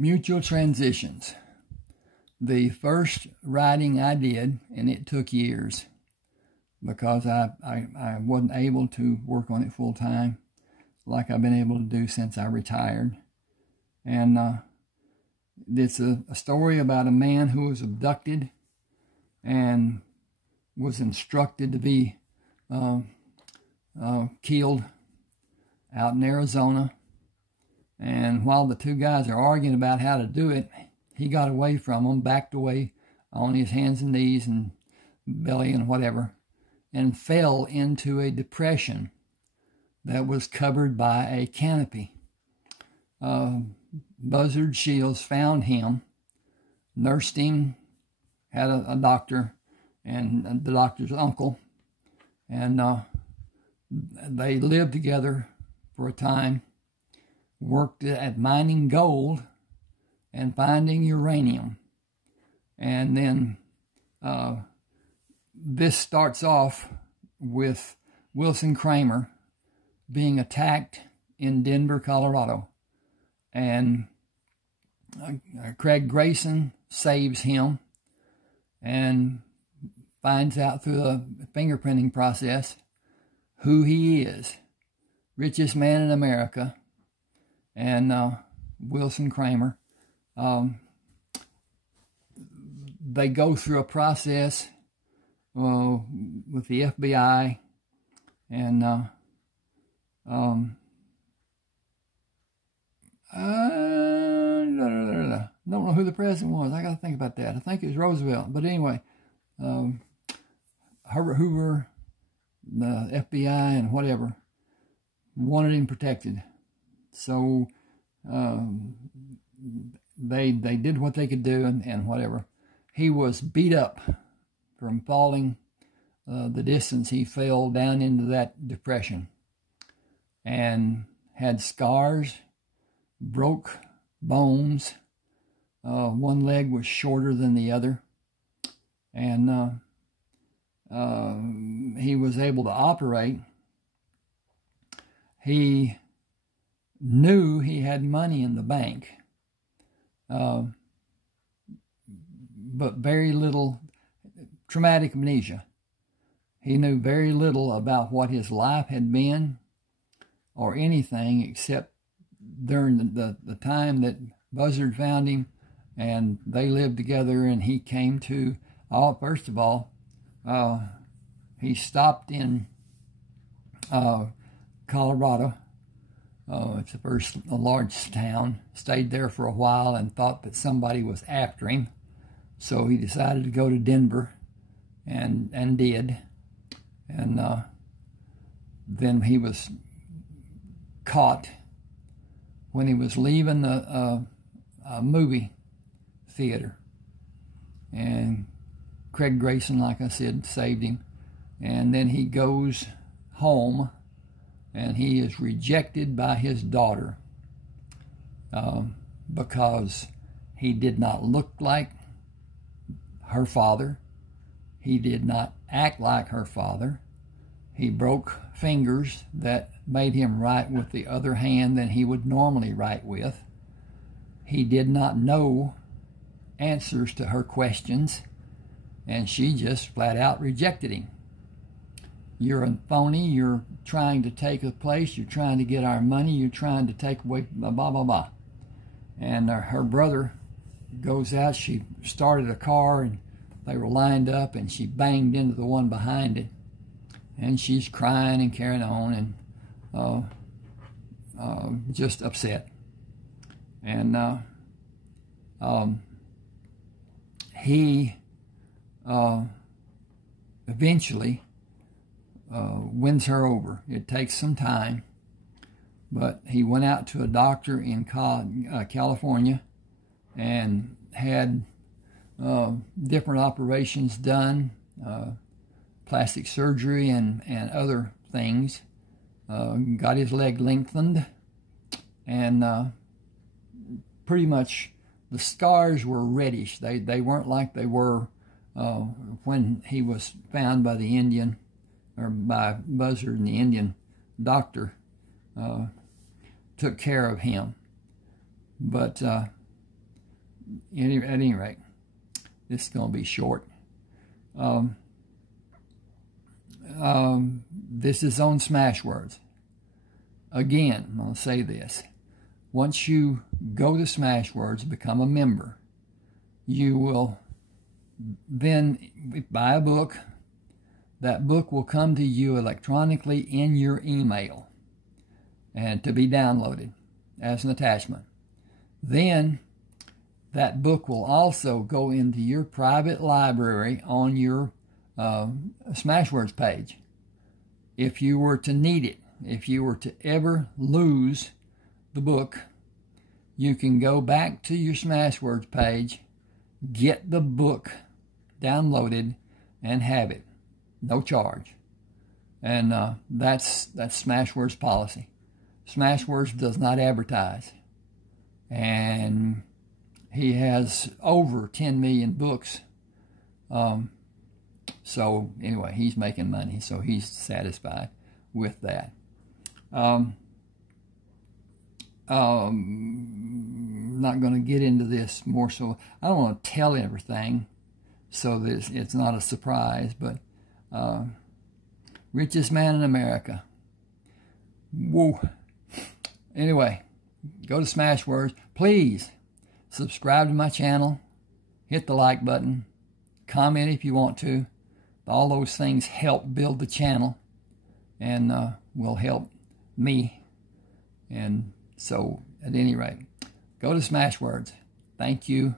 Mutual Transitions. The first writing I did, and it took years because I wasn't able to work on it full time like I've been able to do since I retired. And it's a story about a man who was abducted and was instructed to be killed out in Arizona. And while the two guys are arguing about how to do it, he got away from them, backed away on his hands and knees and belly and whatever, and fell into a depression that was covered by a canopy. Buzzard Shields found him, nursed him, had a doctor and the doctor's uncle, and they lived together for a time, worked at mining gold and finding uranium. And then this starts off with Wilson Kramer being attacked in Denver, Colorado. And Craig Grayson saves him and finds out through the fingerprinting process who he is. Richest man in America. And Wilson Kramer. They go through a process with the FBI, and don't know who the president was. I got to think about that. I think it was Roosevelt. But anyway, Herbert Hoover, the FBI, and whatever wanted him protected. So they did what they could do and whatever. He was beat up from falling the distance. He fell down into that depression and had scars, broke bones. One leg was shorter than the other. And he was able to operate. He knew he had money in the bank, but very little, traumatic amnesia. He knew very little about what his life had been or anything except during the time that Buzzard found him and they lived together, and he came to, first of all, he stopped in Colorado. It's the largest town. Stayed there for a while and thought that somebody was after him. So he decided to go to Denver and did. And then he was caught when he was leaving a movie theater. And Craig Grayson, like I said, saved him. And then he goes home, and he is rejected by his daughter because he did not look like her father. He did not act like her father. He broke fingers that made him write with the other hand than he would normally write with. He did not know answers to her questions, and she just flat out rejected him. You're a phony, you're trying to take a place, you're trying to get our money, you're trying to take away blah, blah, blah. And her brother goes out, she started a car, and they were lined up, and she banged into the one behind it. And she's crying and carrying on and just upset. And he eventually wins her over. It takes some time, but he went out to a doctor in California and had different operations done, plastic surgery and other things. Got his leg lengthened, and pretty much the scars were reddish. They weren't like they were when he was found by the Indian, or by Buzzard, and the Indian doctor took care of him. But at any rate, this is going to be short. This is on Smashwords. Again, I'm going to say this. Once you go to Smashwords, become a member, you will then buy a book. That book will come to you electronically in your email and to be downloaded as an attachment. Then that book will also go into your private library on your Smashwords page. If you were to need it, if you were to ever lose the book, you can go back to your Smashwords page, get the book downloaded, and have it. No charge. And that's Smashwords policy. Smashwords does not advertise. And he has over 10 million books. So anyway, he's making money, so he's satisfied with that. Not going to get into this more, so I don't want to tell everything so that it's not a surprise, but richest man in America. Whoa. Anyway, go to Smashwords. Please subscribe to my channel. Hit the like button. Comment if you want to. All those things help build the channel and will help me. And so, at any rate, go to Smashwords. Thank you.